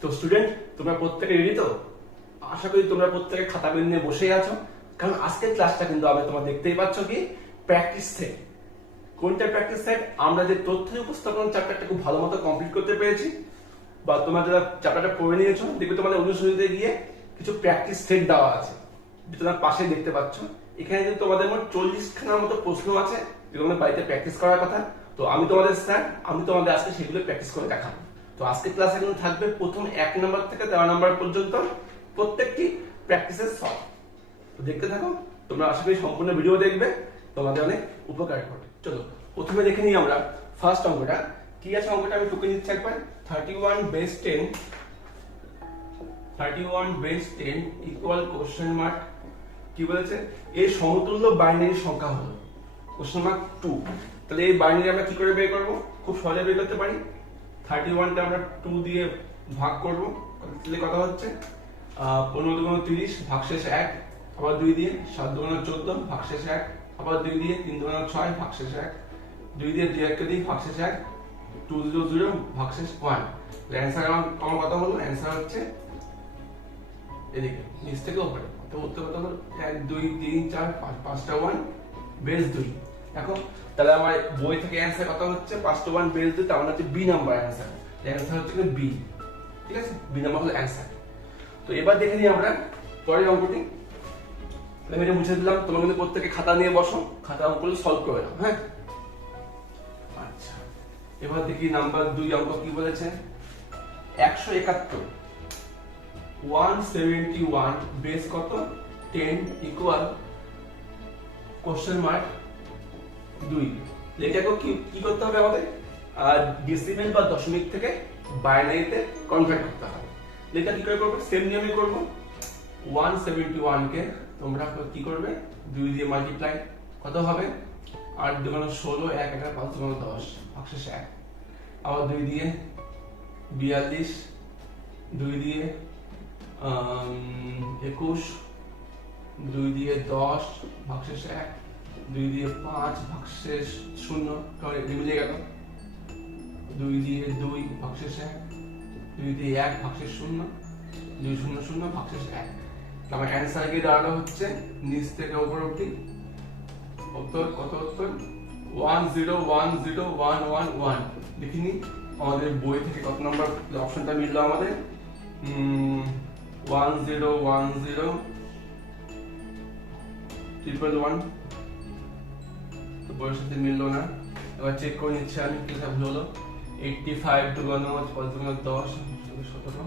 তো স্টুডেন্ট, তোমরা প্রত্যেকে রেডি তো? আশা করি তোমরা প্রত্যেকে খাতা পেন নিয়ে বসেই আছো, কারণ আজকের ক্লাসটা কিন্তু তোমরা দেখতেই পাচ্ছ কি প্র্যাকটিস সেট। কোনটা প্র্যাকটিস সেট? আমরা যে তথ্য উপস্থাপন চ্যাপ্টারটা খুব ভালো মতো কমপ্লিট করতে পেরেছি, বা তোমরা যারা চ্যাপ্টারটা পড়ে নিয়েছো, দেখবে তোমাদের অনুশীলনীতে গিয়ে কিছু প্র্যাকটিস সেট দেওয়া আছে, তোমরা পাশে দেখতে পাচ্ছ। এখানে কিন্তু তোমাদের মোট 40 খানার মতো প্রশ্ন আছে, যেগুলো তোমাদের বাড়িতে প্র্যাকটিস করার কথা। তো আমি তোমাদের স্যার, আমি তোমাদের আজকে সেগুলো প্র্যাকটিস করে দেখাবো। তো আজকে ক্লাসে কিন্তু থাকবে প্রথম 1 নম্বর থেকে 13 নম্বর পর্যন্ত প্রত্যেকটি প্র্যাকটিসের সলভ। তো দেখতে থাকো, তোমরা আশা করি সম্পূর্ণ ভিডিও দেখবে, তোমাদের অনেক উপকার করবে। চলো প্রথমে দেখে নিই আমরা ফার্স্ট অঙ্কটা কি আছে। অঙ্কটা আমি টুকে নিচ্ছি একবার। 31 বেস 10 ইকুয়াল কোশ্চেন মার্ক কি বলেছে? এর সমতুল্য বাইনারি সংখ্যা হলো কোশ্চেন মার্ক 2। তাহলে এই বাইনারি আমরা কি করে বের করব? খুব সহজে বের করতে পারি। 31 টা আমরা 2 দিয়ে ভাগ করব। তাহলে কত হচ্ছে? 15 দুগুণ 30 ভাগশেষ 1, আবার 2 দিয়ে 7 দুগুণ 14 ভাগশেষ 1, আবার 2 দিয়ে 3 দুগুণ 6 ভাগশেষ 1, 2 দিয়ে 2 কে দিই ভাগশেষ 1, 200 ভাগশেষ 1। অ্যানসার আমার কত হলো? অ্যানসার হচ্ছে এদিকে নিচ থেকে উপরে। তো উত্তর কত হলো? 1 2 3 4 5, 5টা 1 বেস 2। দেখো তাহলে আমার বই থেকে অ্যানসার কত হচ্ছে? 5টা 1 বেস 2, তার মানে হচ্ছে বি নাম্বার অ্যানসার। অ্যানসার হচ্ছে বি। ঠিক আছে, বি নাম্বার হলো অ্যানসার। তো এবার দেখে নিই আমরা পরের অঙ্কটি। আমি এটা মুছে দিলাম, তোমরা কিন্তু প্রত্যেকে খাতা নিয়ে বসো, খাতা অঙ্কগুলো সলভ করে নাও। হ্যাঁ, আচ্ছা এবার দেখি নাম্বার 2 অঙ্ক কি বলেছে। 171 171 বেস কত? 10 ইকুয়াল কোশ্চেন মার্ক 2। এটাকে কি করতে হবে আমাদের? ডেসিমেল বা দশমিক থেকে বাইনারিতে কনভার্ট করতে হবে। এটা কি করে করব? সেম নিয়মে করব। 171 কে তোমরা কি করবে? 2 দিয়ে মাল্টিপ্লাই, কত হবে? 8 দুগুণ 16, 1 1 5 দুগুণ 10 ভাগশেষ 1, আবার 2 দিয়ে 42, 2 দিয়ে 21, 2 দিয়ে 10 ভাগশেষ 1, 2 দিয়ে 5 ভাগশেষ 0, মিলে গেল। 2 দিয়ে 2 ভাগশেষ 1, 2 দিয়ে 1 ভাগশেষ 0, 2 0 0 ভাগশেষ 1। আমার অ্যানসার কি দাঁড়ালো হচ্ছে নিচ থেকে উপর অবধি উত্তর কত? উত্তর 10101111। দেখিনি আমাদের বই থেকে কত নম্বর অপশনটা মিললো আমাদের? 10101111 তো বইয়ের সাথে মিললো না। এবার চেক করে নিচ্ছি আমি কি ভুল হলো। 85 দুগুণ 5 দুগুণ 10 17 70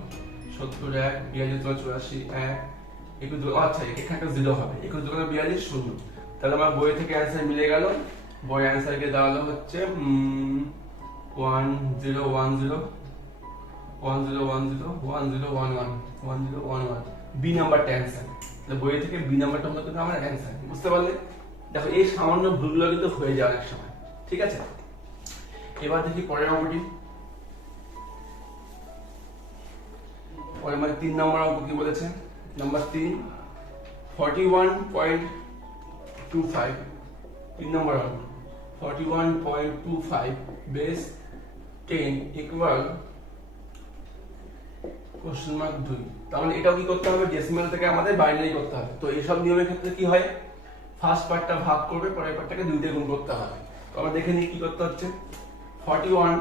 1 42 84 1 21। আচ্ছা এখানে 0 হবে। 21 দুগুণ 42 0। তাহলে আমার বই থেকে অ্যানসার মিলে গেল। বই অ্যানসার কে দাঁড়ালো হচ্ছে 1011 বি নাম্বারটা অ্যানসার। তাহলে বই থেকে বি নাম্বারটা হলো কিন্তু আমার অ্যানসার। বুঝতে পারলে? দেখো এই সামান্য ভুলগুলো কিন্তু হয়ে যায় অনেক সময়। ঠিক আছে, এবার দেখি পরের অঙ্কটি। পরে মানে 3 নম্বর অঙ্ক কি বলেছে? নাম্বার 3 41.25 3 নম্বর অঙ্ক 41.25 বেস 10 ইকুয়াল কোশ্চেন মার্ক 2। তাহলে এটাও কি করতে হবে? ডেসিমেল থেকে আমাদের বাইনারি করতে হবে। তো এইসব নিয়মের ক্ষেত্রে কি হয়? ফার্স্ট পার্টটা ভাগ করবে, পরের পার্টটাকে 2 দিয়ে গুণ করতে হবে। তো আমরা দেখে নিই কি করতে হচ্ছে। 41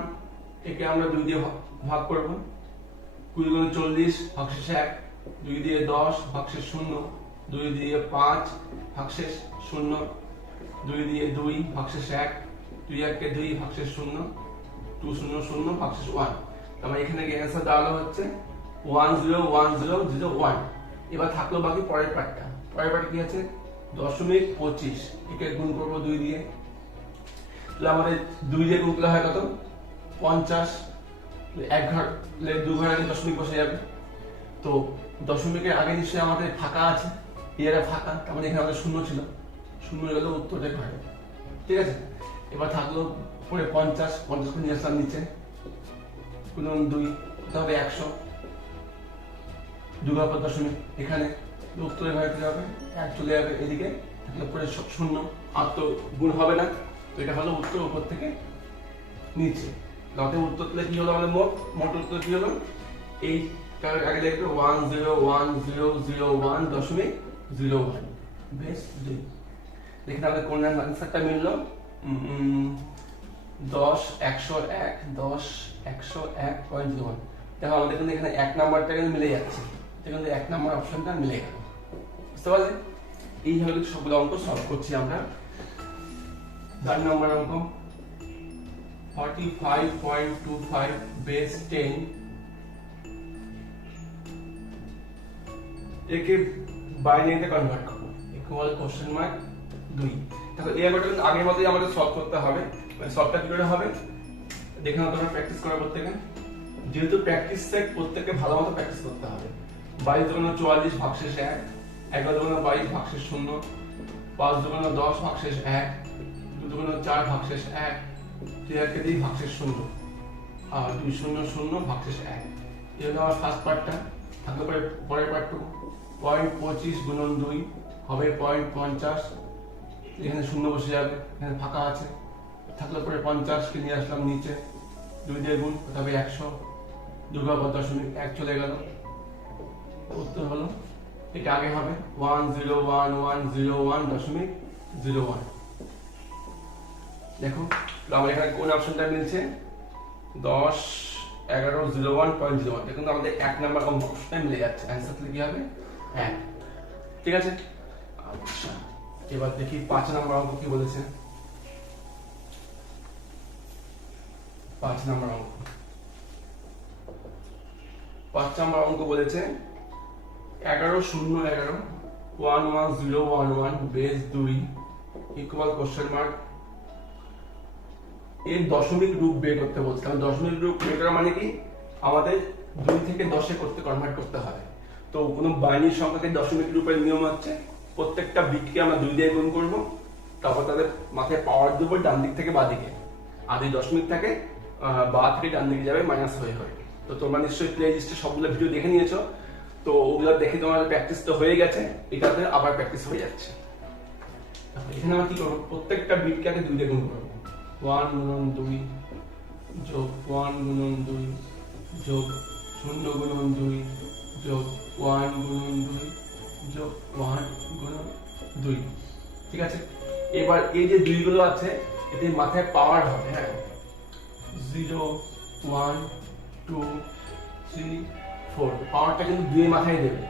একে আমরা 2 দিয়ে ভাগ করব। 20 গুণ 40 ভাগশেষ 1, 2 দিয়ে 10 ভাগশেষ 0, 2 দিয়ে 5 ভাগশেষ 0, 2 দিয়ে 2 ভাগশেষ 1, 2 1 কে 2 ভাগশেষ 0, 2 0 0 ভাগশেষ 1। তাহলে এখানে কি অ্যানসার দাঁড়ালো হচ্ছে 101001। এবার থাকলো বাকি পরের পার্টটা। পরের পার্ট কি আছে? 0.25 একে গুণ করব 2 দিয়ে। তাহলে আমাদের 2 দিয়ে গুণ করলে হয় কত? 50। এক ঘর 2 ঘর আগে দশমিক বসে যাবে। তো দশমিকের আগে নিশ্চয়ই আমাদের ফাঁকা আছে, এরা ফাঁকা, তার মানে এখানে আমাদের 0 ছিল, 0 গেল উত্তরটা ঘরে। ঠিক আছে, এবার থাকলো পরে 50 50 নিয়ে আসলাম নিচে, গুণন 2 হবে 100, 2 ঘর পর দশমিক, এখানে উত্তরের ঘরে চলে যাবে, 1 চলে যাবে এদিকে, থাকলে পরে 0 আর তো গুণ হবে না। তো এটা হলো উত্তর উপর থেকে নিচে। উত্তর তুলে কি হলো আমাদের? মোট উত্তর কি হলো? এইটার আগে লিখবে 101,001.01 বেস 2। দেখেন আমাদের কোন আনসারটা মিললো, 10,101.01। দেখো আমাদের কিন্তু এখানে 1 নাম্বারটা কিন্তু মিলে যাচ্ছে, কিন্তু 1 নাম্বার অপশনটা মিলে গেল। বুঝতে পারলে? এইভাবে সবগুলো অঙ্ক সলভ করছি আমরা। 4 নম্বর অঙ্ক 45.25 বেস 10, একে বাইনারিতে কনভার্ট করব, ইকুয়াল কোশ্চেন মার্ক 2। দেখো এই অঙ্কটা কিন্তু আগের মতোই আমাদের সলভ করতে হবে। সলভটা কি করে হবে দেখে নাও তোমরা, প্র্যাকটিস করা প্রত্যেকে। যেহেতু প্র্যাকটিস সেট, প্রত্যেককে ভালো মতো প্র্যাকটিস করতে হবে। 22 দুগুণে 44 ভাগশেষ 1, 11 দুগুণে 22 ভাগশেষ 0, 5 দুগুণে 10 ভাগশেষ 1, 2 দুগুণে 4 ভাগশেষ 1, 3 আর 2 ভাগশেষ 0, আর 2 0 0 ভাগশেষ 1। এই হলো আমার ফার্স্ট পার্টটা। থাকলে পরের পার্টটুকু 0.25 গুণন 2 হবে 0.50, এখানে 0 বসে যাবে, এখানে ফাঁকা আছে। থাকলে পরে 50 কে নিয়ে আসলাম নিচে, 2 দিয়ে গুণ তবে 100, 2.1 চলে গেল। উত্তর হলো এটা আগে হবে 101,101.01। দেখো আমার এখানে কোন অপশনটা মিলছে, 10,11,01.01। দেখুন আমাদের 1 নাম্বার অপশনটা মিলে যাচ্ছে, অ্যানসার কি হবে 1। ঠিক আছে, আচ্ছা এবার দেখি 5 নাম্বার অঙ্ক কি বলেছে। 5 নাম্বার অঙ্ক বলেছে 11,011.11,011 বেস 2 ইকুয়াল কোশ্চেন মার্ক। এর দশমিক রূপ বের করতে বলছে। দশমিক রূপ বের করা মানে কি, আমাদের 2 থেকে 10-এ কনভার্ট করতে হবে। তো কোনো বাইনারি সংখ্যাকে দশমিক রূপের নিয়ম হচ্ছে প্রত্যেকটা বিটকে আমরা 2 দিয়ে গুণ করব, তারপর তাদের মাথায় পাওয়ার দেবো ডান দিক থেকে বাঁ দিকে। আর যদি দশমিক থাকে বাঁ থেকে ডান দিকে যাবে, মাইনাস হয়ে হবে। তো তোমরা নিশ্চয়ই প্লে লিস্টে সবগুলো ভিডিও দেখে নিয়েছো, তো ওগুলো দেখে তোমার প্র্যাকটিস তো হয়ে গেছে, এটাতে আবার প্র্যাকটিস হয়ে যাচ্ছে। এখানে আমরা কি করবো, প্রত্যেকটা বিটকে আগে 2 দিয়ে গুণ করবো। 1 গুণন 2 যোগ 1 গুণন 2 যোগ 0 গুণন 2 যোগ 1 গুণন 2 যোগ 1 গুণন 2। ঠিক আছে, এবার এই যে 2 গুলো আছে এতে মাথায় পাওয়ার হবে। হ্যাঁ, 0 1 2 3 4, পাওয়ারটা কিন্তু 2 এর মাথায় দেবে।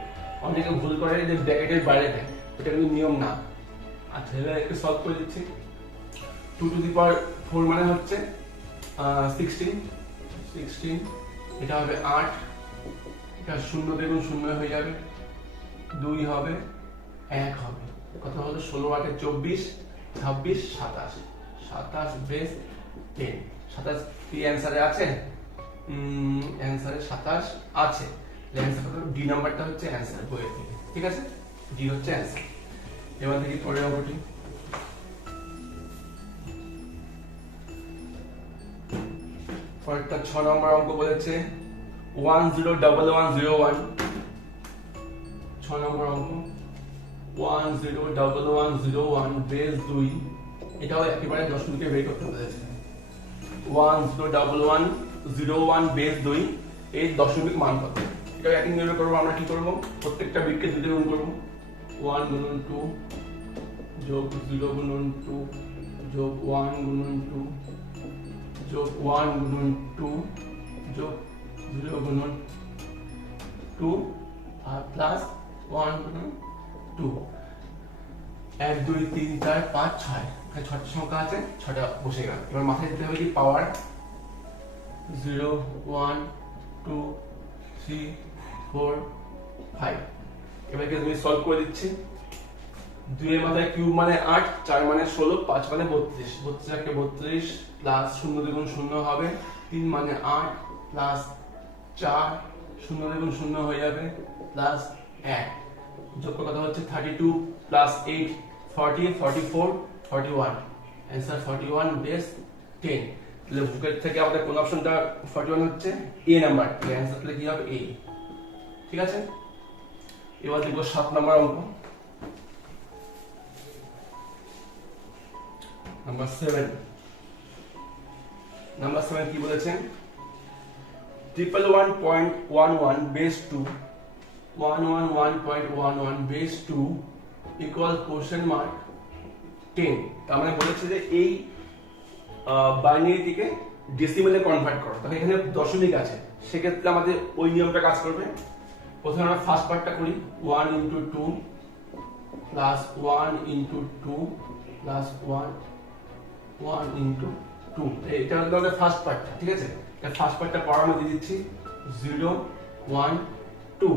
অনেকে ভুল করে যে ব্র্যাকেটের বাইরে দেয়, এটা কিন্তু নিয়ম না। আচ্ছা এবার একটু সলভ করে দিচ্ছি। 2 টু দি পাওয়ার 4 মানে হচ্ছে 16, এটা হবে 8, এটা 0 দিয়ে গুণ 0 হয়ে যাবে, 2 হবে 1 হবে। কত হলো, 16 8 24, 26 27, 27 বেস 10। 27 কি অ্যানসারে আছে? অ্যানসারে 27 আছে। অ্যানসার কত, ডি নাম্বারটা হচ্ছে অ্যানসার বইয়ের থেকে। ঠিক আছে, ডি হচ্ছে অ্যানসার। এবার দেখি পরের অঙ্কটি। পরেরটা 6 নম্বর অঙ্ক বলেছে 101101। 6 নম্বর অঙ্ক 101101 বেস 2, এটাও একেবারে দশমিকে বের করতে বলেছে। 101101 বেস 2 এর দশমিক মান কত, এটা একই নিয়মে করবো। আমরা কি করব, প্রত্যেকটা বিটকে 2 দিয়ে গুণ করব। 1 গুণন 2 যোগ 0 গুণন 2 যোগ 1 গুণন 2 যোগ 1 গুণন 2 যোগ 0 গুণন 2 আর প্লাস 1 গুণন 2। 1 2 3 4 5 6, এখানে 6টা সংখ্যা আছে, 6টা বসে গেল। এবার মাথায় দিতে হবে কি, পাওয়ার 0 1 2 3 4 5। এবারে আমি সলভ করে দিচ্ছি। 2 এর মাথায় কিউব মানে 8, 4 মানে 16, 5 মানে 32, 32 একে 32 প্লাস 0 দ্বিগুণ 0 হবে, 3 মানে 8 প্লাস 4 0 দ্বিগুণ 0 হয়ে যাবে প্লাস 1। যোগ কত হচ্ছে 32 প্লাস 8 40 44 41, অ্যানসার 41 বেস 10। তাহলে বুকের থেকে আমাদের কোন অপশনটা 41 হচ্ছে, এ নাম্বার। অ্যানসার তাহলে কি হবে, এ। ঠিক আছে, এবার দেখবো 7 নম্বর অঙ্ক। নাম্বার 7 কি বলেছেন, 111.11 base 2 111.11 base 2 equal question mark 10। তার মানে বলেছে যে এই বাইনারিটিকে ডেসিমেলে কনভার্ট করো। তখন এখানে দশমিক আছে, সেক্ষেত্রে আমাদের ওই নিয়মটা কাজ করবে। প্রথমে আমরা ফার্স্ট পার্টটা করি, 1 into 2 plus 1 into 2 plus 1 into 2, এটা হলো আমাদের ফার্স্ট পার্টটা। ঠিক আছে, এটা ফার্স্ট পার্টটা পড়ার মধ্যে দিয়ে দিচ্ছি 0 1 2।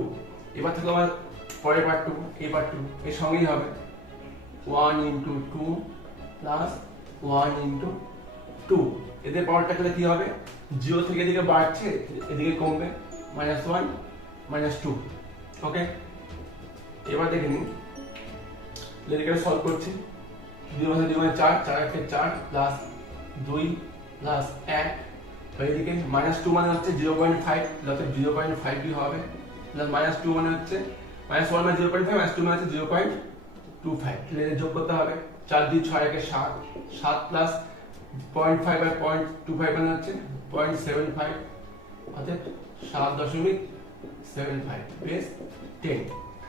এবার থেকে আমার পরের পার্ট 2, এই পার্ট 2 এর সঙ্গেই হবে 1 into 2 plus 1 into 2। এদের পাওয়ারটা খেলে কি হবে, 0 থেকে এদিকে বাড়ছে, এদিকে কমবে, -1 -2। ওকে, এবার দেখে নিন, এদিকে সলভ করছি। 2 × 2 = 4, 4 × 1 = 4 প্লাস 2 প্লাস 1, এদিকে -2 মানে হচ্ছে 0.5, অর্থাৎ 0.5 কি হবে, প্লাস -2 মানে হচ্ছে -1 মানে 0.5, -2 মানে হচ্ছে 0.25। তাহলে যোগ করতে হবে, 4 2 6 1 7, 7 প্লাস 0.5 আর 0.25 মানে হচ্ছে 0.75, অর্থাৎ 7.75 বেস 10।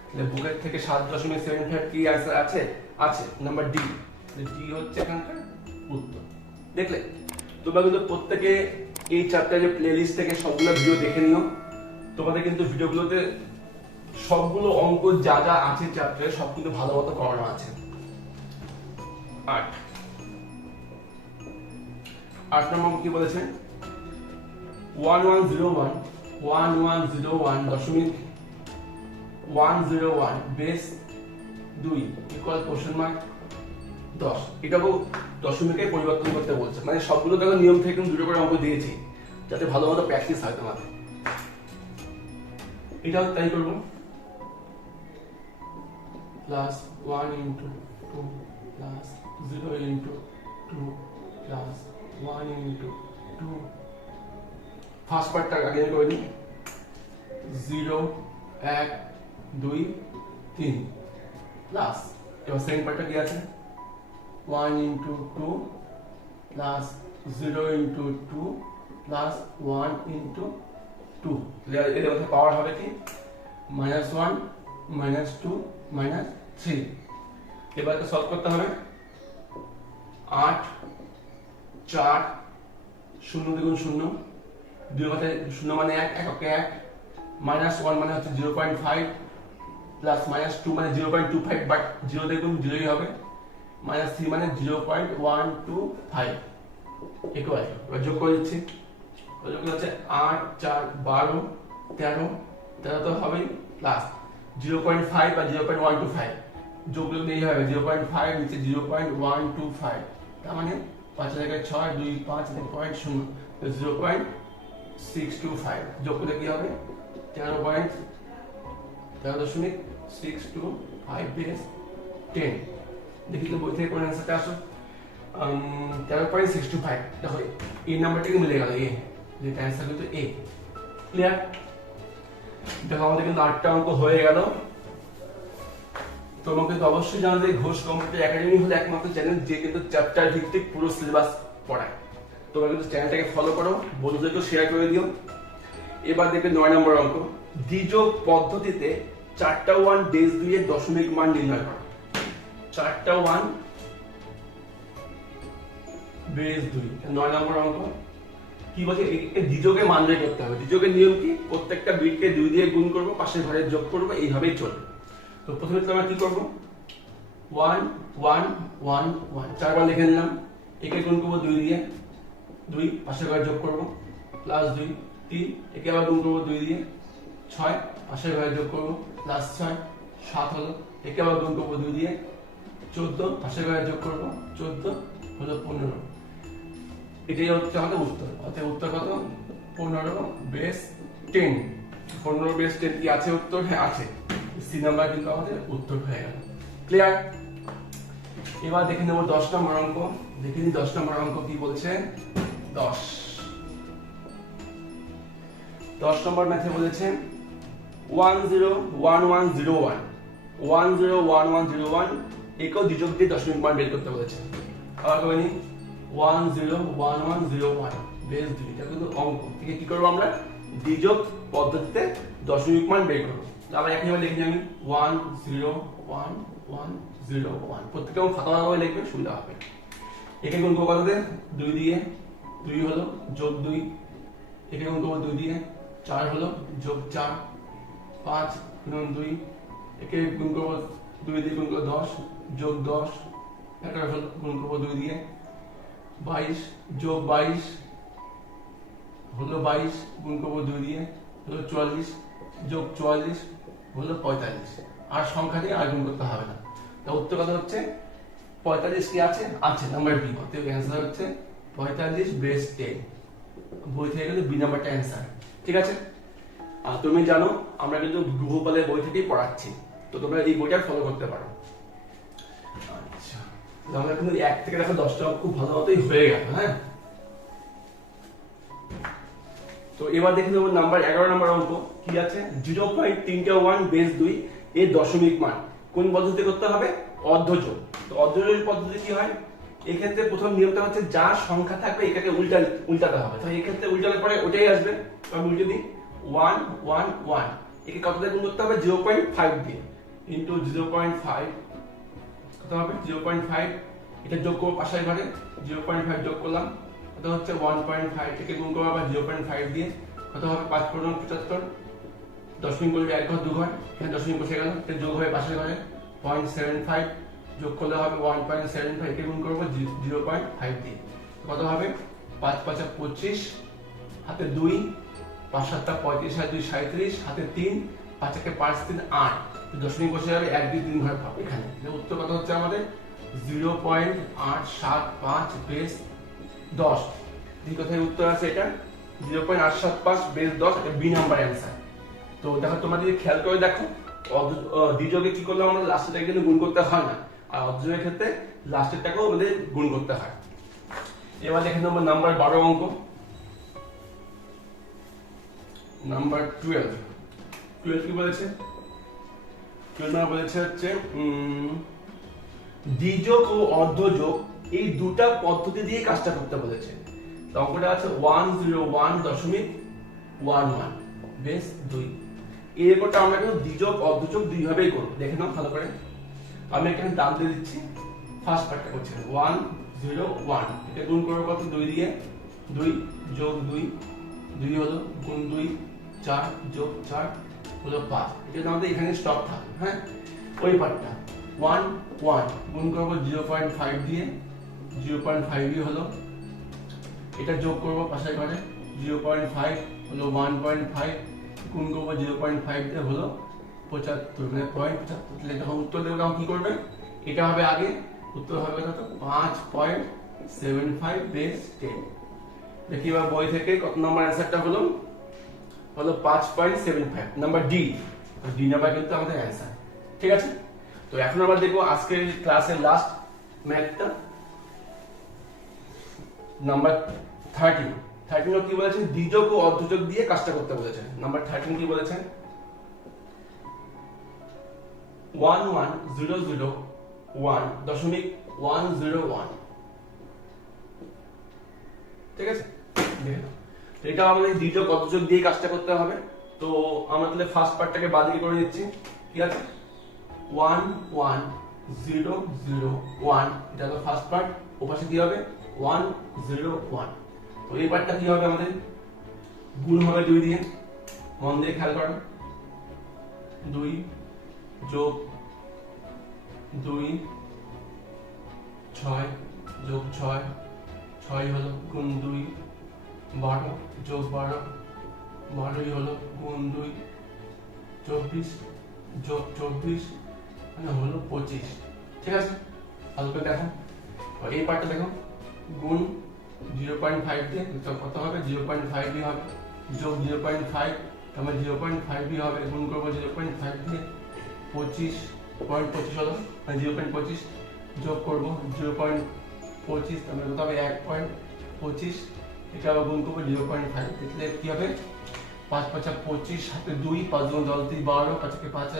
তাহলে বুকের থেকে 7.75 কি आंसर আছে? আছে, নাম্বার ডি। ডি হচ্ছে এখানকার উত্তর। দেখলে তোমরা কিন্তু প্রত্যেকে এই চ্যাপ্টারের প্লেলিস্ট থেকে সবগুলো ভিডিও দেখে নিও। তোমাদের কিন্তু ভিডিওগুলোতে সবগুলো অঙ্ক যা যা আছে চ্যাপ্টারে সব কিন্তু ভালো মতো করানো আছে। 8 নম্বর কি বলেছে, 1101.101 বেস 2 ইকুয়াল কোশ্চেন মার্ক 10। এটাও দশমিকে পরিবর্তন করতে বলছে, মানে সবগুলো দেখো নিয়ম থেকে দুটো করে অঙ্ক দিয়েছি যাতে ভালো মতো প্র্যাকটিস হয় তোমাদের। এটাও তাই করবো, plus 1 into 2 plus 0 into 2 plus 1 into 2। First পার্টটা আগে করে নিই, 0 1 2 3 প্লাস, এবার সেকেন্ড পার্টটা কি আছে, 1 into 2 plus 0 into 2 plus 1 into 2। এর মধ্যে পাওয়ার হবে কি, -1 -2 -3। এবার তো সলভ করতে হবে, 8 4 0 দ্বিগুণ 0, 2 ঘাতে 0 মানে 1, 1 কে 1, -1 মানে হচ্ছে 0.5 প্লাস -2 মানে 0.25, বাট 0 দ্বিগুণ 0ই হবে, -3 মানে 0.125 ইকুয়াল। এবার যোগ করে দিচ্ছি, যোগ হচ্ছে 8 4 12 13, 13 তো হবেই, প্লাস 0.5 বা 0.125 যোগ দিলেই হবে 0.5 নিচে 0.125, তার মানে 5 জায়গায় 6 2 5 0.0 0.625 যোগ করলে কি হবে, 13.625 বেস 10। দেখি তো বই থেকে কোন অ্যান্সারটা আসো, 13.625। দেখো এই নাম্বারটাকে মিলে গেল, এ যেটা অ্যান্সার কিন্তু এ। ক্লিয়ার? দেখো আমাদের কিন্তু 8টা অঙ্ক হয়ে গেল। তোমাকে তো অবশ্যই জানো যে ঘোষ কম্পিউটার একাডেমি হলো একমাত্র চ্যানেল যে কিন্তু চ্যাপ্টার ভিত্তিক পুরো সিলেবাস পড়ায়। তোমরা কিন্তু চ্যানেলটাকে ফলো করো, বন্ধুদেরকে শেয়ার করে দিও। এবার দেখবে 9 নম্বর অঙ্ক, দ্বিযোগ পদ্ধতিতে 4টা 1 বেস 2 এর দশমিক মান নির্ণয় করো। 4টা 1 বেস 2, 9 নম্বর অঙ্ক। কি বলছে, দ্বিযোগে মান বের করতে হবে। দ্বিযোগের নিয়ম কি, প্রত্যেকটা বিটকে 2 দিয়ে গুণ করব, পাশের ঘরে যোগ করব, এইভাবেই চলবে। তো প্রথমে আমরা কি করব, 1 1 1 1 চারবার লিখে নিলাম, একে গুণ করব 2 দিয়ে, 2 পাশের ঘরে যোগ করব, প্লাস 2 3, একে আবার গুণ করব 2 দিয়ে, 6 পাশের ঘরে যোগ করব, প্লাস 6 7 হলো, একে আবার গুণ করব 2 দিয়ে, 14 পাশের ঘরে যোগ করব, 14 হলো 15। এটাই হচ্ছে আমাদের উত্তর। অর্থাৎ উত্তর কত, 15 বেস 10। 15 বেস 10 কি আছে উত্তর? হ্যাঁ আছে, সি নাম্বার কিন্তু আমাদের উত্তর হয়ে গেল। ক্লিয়ার? এবার দেখে নেব 10 নম্বর অঙ্ক। দেখে নিই 10 নম্বর অঙ্ক কি বলছে। 10 নম্বর ম্যাথে বলেছে 101101 101101 একক দ্বিযোগ দিয়ে দশমিক মান বের করতে বলেছে। আবার করে নিই 101101 বেস 2, এটা কিন্তু অঙ্ক। ঠিক কি করব আমরা, দ্বিযোগ পদ্ধতিতে দশমিক মান বের করবো। আবার একইভাবে লিখে আমি 1 0 1 1 0 1, প্রত্যেকটা ফাঁকা ফাঁকা লিখবে, সুবিধা হবে। একে গুণ করবো কত দিয়ে? 2 দিয়ে, 2 হলো যোগ 2, একে গুণ করবো 2 দিয়ে, 4 হলো যোগ 4, 5 গুণ 2, একে গুণ করবো 2 দিয়ে গুণ করবো 10 যোগ 10, এটা হলো গুণ করবো 2 দিয়ে, 22 যোগ 22 হলো 22, গুণ করবো 2 দিয়ে হলো 44 যোগ 44 হলো 45। আর সংখ্যা দিয়ে আর গুণ করতে হবে না। তো উত্তর কথা হচ্ছে 45 কি আছে? আছে, নাম্বার বি। অতএব অ্যান্সার হচ্ছে 45 বেস 10। বই থেকে কিন্তু বি নাম্বারটা অ্যান্সার। ঠিক আছে? আর তুমি জানো আমরা কিন্তু গৃহপালের বই থেকেই পড়াচ্ছি, তো তোমরা এই বইটা ফলো করতে পারো। আচ্ছা, আমরা কিন্তু 1 থেকে দেখো 10টা খুব ভালো মতোই হয়ে গেল। হ্যাঁ, তো এবার দেখে নেব নাম্বার 11 নম্বর অঙ্ক কি আছে। 0.3 বেস 2 এর দশমিক মান কোন পদ্ধতিতে করতে হবে? অর্ধযোগ। তো অর্ধযোগ পদ্ধতি কি হয়? এই ক্ষেত্রে প্রথম নিয়মটা হচ্ছে যা সংখ্যা থাকবে এটাকে উল্টাতে হবে। তো এই ক্ষেত্রে উল্টানোর পরে ওটাই আসবে। আমি উল্টে দিই 1 1 1, একে কত দিয়ে গুণ করতে হবে? 0.5 দিয়ে, ইনটু 0.5 কত হবে? 0.5, এটা যোগ করব পাশের ঘরে, 0.5 যোগ করলাম, কত হচ্ছে 1.5, থেকে গুণ করব আবার 0.5 দিয়ে, কত হবে? 5 × 75, দশমিক করলে এক ঘর দু ঘর, এখানে দশমিক বসে গেল, এটা যোগ হবে পাশের ঘরে 0.75, যোগ করলে হবে 1.75, একে গুণ করব 0.5 দিয়ে, কত হবে? 5 × 5 = 25, হাতে 2, 5 × 7 = 35, আর 2 = 37, হাতে 3, 5 × 1 = 5, 3 = 8, দশমিক বসে যাবে 1 2 3 ঘর পাবো এখানে। উত্তর কত হচ্ছে আমাদের? 0.875 বেস 10। এই কথায় উত্তর আছে এটা 0.875 বেস 10, এটা বি নাম্বার অ্যান্সার। তো দেখো তোমরা যদি খেয়াল করে দেখো, দ্বিযোগে কি করলাম আমরা? লাস্টেরটাকে কিন্তু গুণ করতে হয় না, আর অর্ধযোগের ক্ষেত্রে লাস্টেরটাকেও আমাদের গুণ করতে হয়। এবার দেখে নেব নাম্বার 12 অঙ্ক, নাম্বার 12 কি বলেছে? 12 নম্বর বলেছে হচ্ছে দ্বিযোগ ও অর্ধযোগ এই দুটা পদ্ধতি দিয়ে কাজটা করতে বলেছে। তো অঙ্কটা আছে 101.11 বেস 2। এই রেকর্ডটা আমরা কিন্তু দ্বিযোগ অর্ধযোগ দুই ভাবেই করব। দেখে নাও ভালো করে। আমি এখানে দাম দিয়ে দিচ্ছি। ফার্স্ট পার্টটা করছি 101, এটা গুণ করব কত? 2 দিয়ে, 2 যোগ 2, 2 হলো গুণ 2, 4 যোগ 4 হলো 5। এটা আমাদের এখানে স্টপ থাকবে। হ্যাঁ, ওই পার্টটা 1 1 গুণ করব 0.5 দিয়ে, 0.5 হলো, এটা যোগ করব পাশের ঘরে 0.5 হলো 1.5, গুণ করব 0.5 দিয়ে হলো 75, মানে 0.75। যখন উত্তর দেবো তখন কি করবে? এটা হবে আগে, উত্তর হবে কত? 5.75 বেস 10। দেখি এবার বই থেকে কত নম্বর অ্যান্সারটা হলো? 5.75, নাম্বার ডি। ডি নাম্বার কিন্তু আমাদের অ্যান্সার। ঠিক আছে, তো এখন আমরা দেখবো আজকের ক্লাসের লাস্ট ম্যাথটা, নাম্বার 13 কি বলেছে? দ্বিযোগ ও অর্ধযোগ দিয়ে কাজটা করতে বলেছে। নাম্বার 13 কি বলেছে? 11.001.101। ঠিক আছে, এটা আমাদের দ্বিযোগ অর্ধযোগ দিয়ে কাজটা করতে হবে। তো আমরা তাহলে ফার্স্ট পার্টটাকে বাদিকে করে দিচ্ছি। ঠিক আছে, 11001, এটা হলো ফার্স্ট পার্ট। ওপাশে কি হবে? 101। তো এই পার্টটা কি হবে আমাদের? গুণ হবে 2 দিয়ে। মন দিয়ে খেয়াল করো, 2 যোগ 2 6 যোগ 6, 6 হলো গুণ 2, 12 যোগ 12, 12 হলো গুণ 2, 24 যোগ 24 মানে হলো 25। ঠিক আছে, ভালো করে দেখো। এই পার্টটা দেখো, গুণ 0.5 দিয়ে কত হবে? 0.5 দিয়ে হবে, যোগ 0.5 তারপর 0.5 হবে, গুণ করবো 0.5 দিয়ে 25.25 হলো, মানে 0.25 যোগ করবো 0.25 তারপরে কত হবে? 1.25, এটা আবার গুণ করবো 0.5, দেখলে কি হবে? 5 × 5 = 25, হাতে 2, 5 × 2 = 12, 5 × 5 =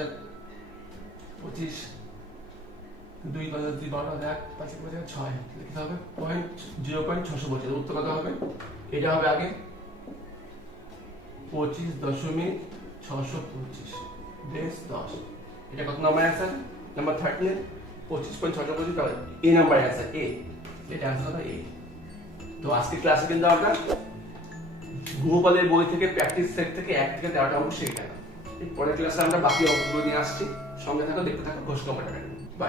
25, 2 × 2 = 12, 1 5 × 5 = 6, লিখতে হবে 0.625। উত্তর কত হবে? এটা হবে আগে 25.625 বেস 10। এটা কত নাম্বার অ্যান্সার? নাম্বার 13 25.625 তাহলে এ নাম্বার অ্যান্সার এ। এটা অ্যান্সার হলো এ। তো আজকে ক্লাসে কিন্তু আমরা বহুপদের বই থেকে প্র্যাকটিস সেট থেকে 1 থেকে 13টা অঙ্ক শিখে গেলাম। পরের ক্লাসে আমরা বাকি অঙ্কগুলো নিয়ে আসছি। সঙ্গে থাকো, দেখতে থাকো ঘোষ কম্পিউটার।